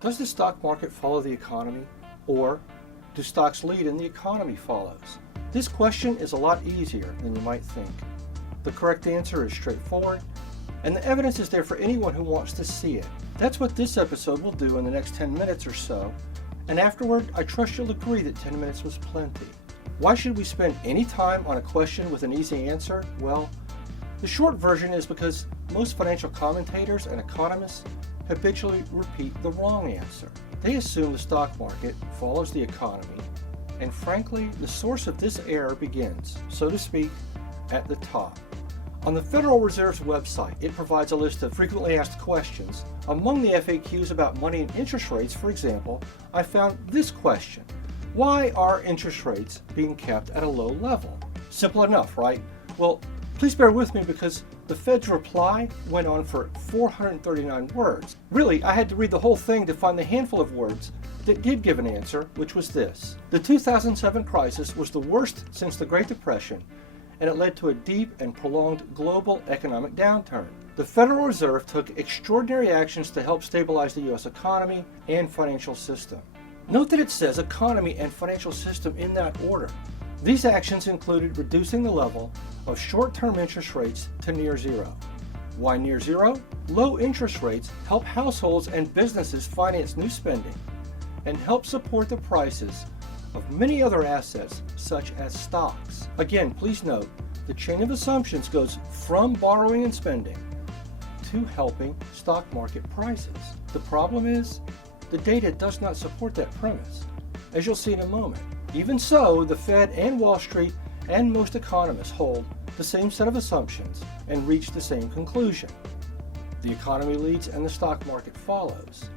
Does the stock market follow the economy, or do stocks lead and the economy follows? This question is a lot easier than you might think. The correct answer is straightforward, and the evidence is there for anyone who wants to see it. That's what this episode will do in the next 10 minutes or so, and afterward, I trust you'll agree that 10 minutes was plenty. Why should we spend any time on a question with an easy answer? Well, the short version is because most financial commentators and economists habitually repeat the wrong answer. They assume the stock market follows the economy, and frankly, the source of this error begins, so to speak, at the top. On the Federal Reserve's website, it provides a list of frequently asked questions. Among the FAQs about money and interest rates, for example, I found this question: why are interest rates being kept at a low level? Simple enough, right? Well, please bear with me because the Fed's reply went on for 439 words. Really, I had to read the whole thing to find the handful of words that did give an answer, which was this: the 2007 crisis was the worst since the Great Depression, and it led to a deep and prolonged global economic downturn. The Federal Reserve took extraordinary actions to help stabilize the U.S. economy and financial system. Note that it says economy and financial system in that order. These actions included reducing the level of short-term interest rates to near zero. Why near zero? Low interest rates help households and businesses finance new spending and help support the prices of many other assets such as stocks. Again, please note, the chain of assumptions goes from borrowing and spending to helping stock market prices. The problem is, the data does not support that premise, as you'll see in a moment. Even so, the Fed and Wall Street and most economists hold the same set of assumptions and reach the same conclusion. The economy leads and the stock market follows.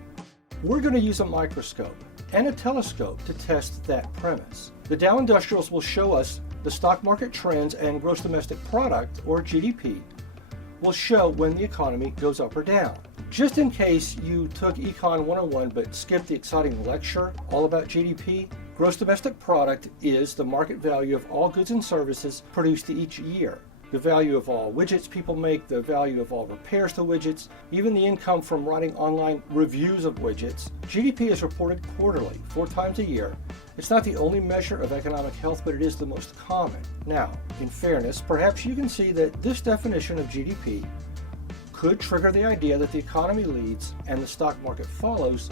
We're going to use a microscope and a telescope to test that premise. The Dow Industrials will show us the stock market trends, and gross domestic product, or GDP, will show when the economy goes up or down. Just in case you took Econ 101 but skipped the exciting lecture all about GDP, gross domestic product is the market value of all goods and services produced each year. The value of all widgets people make, the value of all repairs to widgets, even the income from writing online reviews of widgets. GDP is reported quarterly, 4 times a year. It's not the only measure of economic health, but it is the most common. Now, in fairness, perhaps you can see that this definition of GDP could trigger the idea that the economy leads and the stock market follows,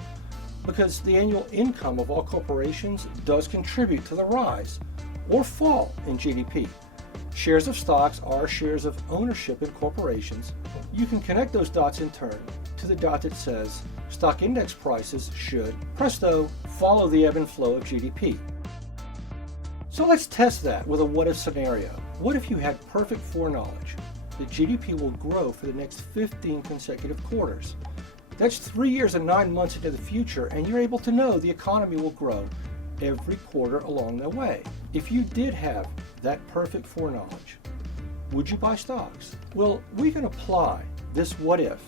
because the annual income of all corporations does contribute to the rise or fall in GDP. Shares of stocks are shares of ownership in corporations. You can connect those dots in turn to the dot that says stock index prices should, presto, follow the ebb and flow of GDP. So let's test that with a what-if scenario. What if you had perfect foreknowledge that GDP will grow for the next 15 consecutive quarters? That's 3 years and 9 months into the future, and you're able to know the economy will grow every quarter along the way. If you did have that perfect foreknowledge, would you buy stocks? Well, we can apply this what if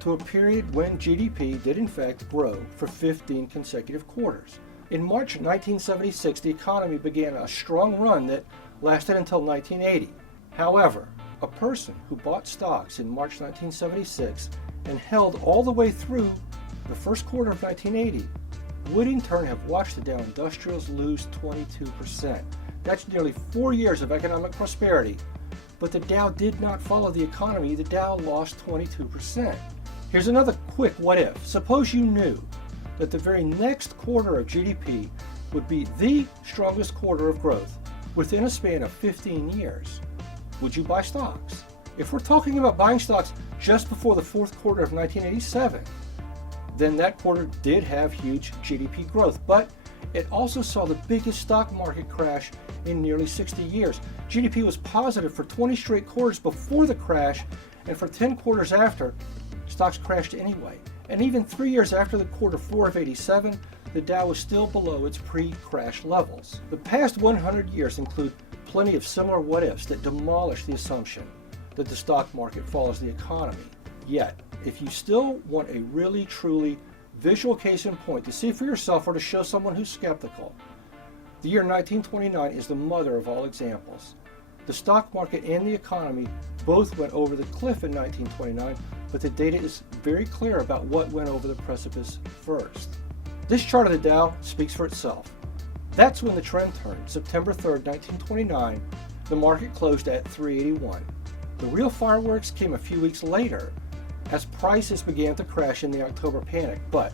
to a period when GDP did in fact grow for 15 consecutive quarters. In March 1976, the economy began a strong run that lasted until 1980. However, a person who bought stocks in March 1976 and held all the way through the first quarter of 1980 would in turn have watched the Dow Industrials lose 22%. That's nearly 4 years of economic prosperity, but the Dow did not follow the economy. The Dow lost 22%. Here's another quick what if. Suppose you knew that the very next quarter of GDP would be the strongest quarter of growth within a span of 15 years. Would you buy stocks? If we're talking about buying stocks just before the fourth quarter of 1987, then that quarter did have huge GDP growth, but it also saw the biggest stock market crash in nearly 60 years. GDP was positive for 20 straight quarters before the crash, and for 10 quarters after, stocks crashed anyway. And even 3 years after the quarter 4 of 87, the Dow was still below its pre-crash levels. The past 100 years include plenty of similar what-ifs that demolish the assumption that the stock market follows the economy. Yet, if you still want a really, truly visual case in point to see for yourself or to show someone who's skeptical, the year 1929 is the mother of all examples. The stock market and the economy both went over the cliff in 1929, but the data is very clear about what went over the precipice first. This chart of the Dow speaks for itself. That's when the trend turned. September 3rd, 1929, the market closed at 381. The real fireworks came a few weeks later as prices began to crash in the October panic, but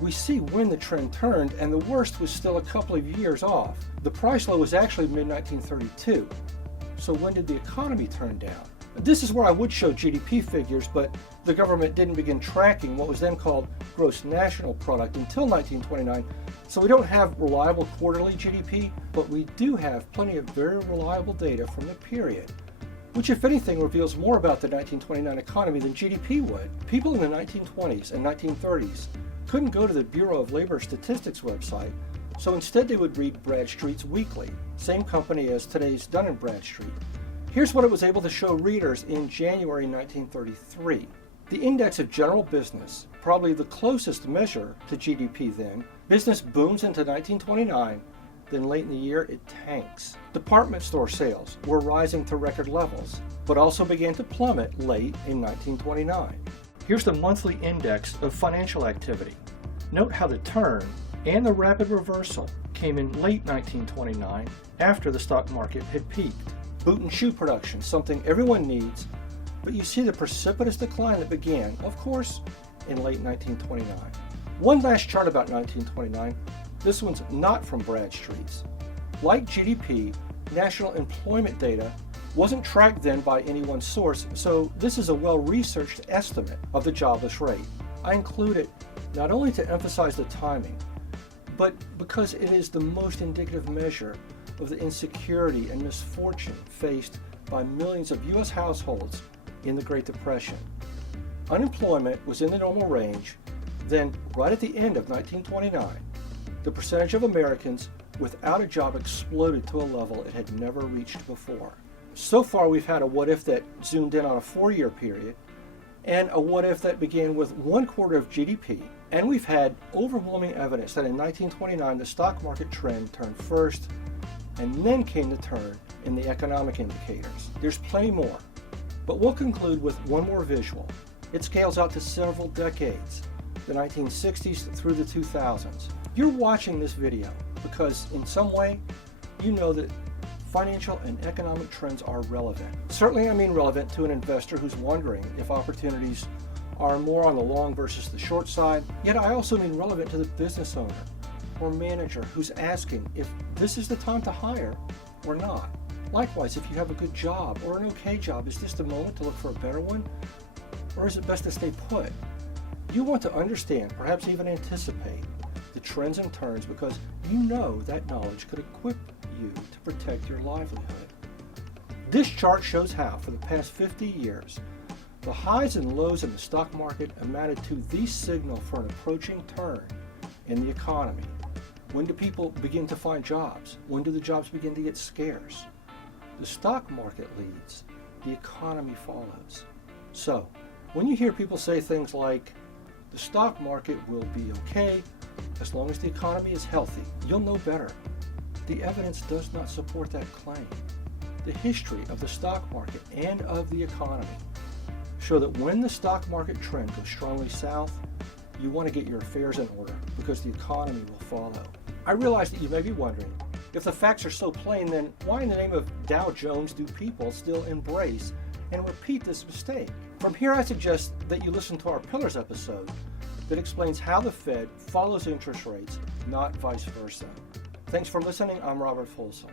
we see when the trend turned, and the worst was still a couple of years off. The price low was actually mid-1932. So when did the economy turn down? This is where I would show GDP figures, but the government didn't begin tracking what was then called gross national product until 1929. So we don't have reliable quarterly GDP, but we do have plenty of very reliable data from the period, which if anything reveals more about the 1929 economy than GDP would. People in the 1920s and 1930s couldn't go to the Bureau of Labor Statistics website, so instead they would read Bradstreet's Weekly, same company as today's Dun & Bradstreet. Here's what it was able to show readers in January 1933. The index of general business, probably the closest measure to GDP then, business booms into 1929, then late in the year it tanks. Department store sales were rising to record levels, but also began to plummet late in 1929. Here's the monthly index of financial activity. Note how the turn and the rapid reversal came in late 1929 after the stock market had peaked. Boot and shoe production, something everyone needs, but you see the precipitous decline that began, of course, in late 1929. One last chart about 1929. This one's not from Bradstreet's. Like GDP, national employment data wasn't tracked then by any one source, so this is a well-researched estimate of the jobless rate. I include it not only to emphasize the timing, but because it is the most indicative measure of the insecurity and misfortune faced by millions of U.S. households in the Great Depression. Unemployment was in the normal range, then right at the end of 1929, the percentage of Americans without a job exploded to a level it had never reached before. So far we've had a what if that zoomed in on a 4-year period, and a what if that began with 1/4 of GDP, and we've had overwhelming evidence that in 1929 the stock market trend turned first, and then came the turn in the economic indicators. There's plenty more, but we'll conclude with one more visual. It scales out to several decades, the 1960s through the 2000s. You're watching this video because in some way you know that financial and economic trends are relevant. Certainly I mean relevant to an investor who's wondering if opportunities are more on the long versus the short side, yet I also mean relevant to the business owner or manager who's asking if this is the time to hire or not. Likewise, if you have a good job or an okay job, is this the moment to look for a better one? Or is it best to stay put? You want to understand, perhaps even anticipate, the trends and turns because you know that knowledge could equip you to protect your livelihood. This chart shows how, for the past 50 years, the highs and lows in the stock market amounted to the signal for an approaching turn in the economy. When do people begin to find jobs? When do the jobs begin to get scarce? The stock market leads, the economy follows. So, when you hear people say things like, the stock market will be okay as long as the economy is healthy, you'll know better. The evidence does not support that claim. The history of the stock market and of the economy show that when the stock market trend goes strongly south, you want to get your affairs in order because the economy will follow. I realize that you may be wondering, if the facts are so plain, then why in the name of Dow Jones do people still embrace and repeat this mistake? From here, I suggest that you listen to our Pillars episode that explains how the Fed follows interest rates, not vice versa. Thanks for listening. I'm Robert Folsom.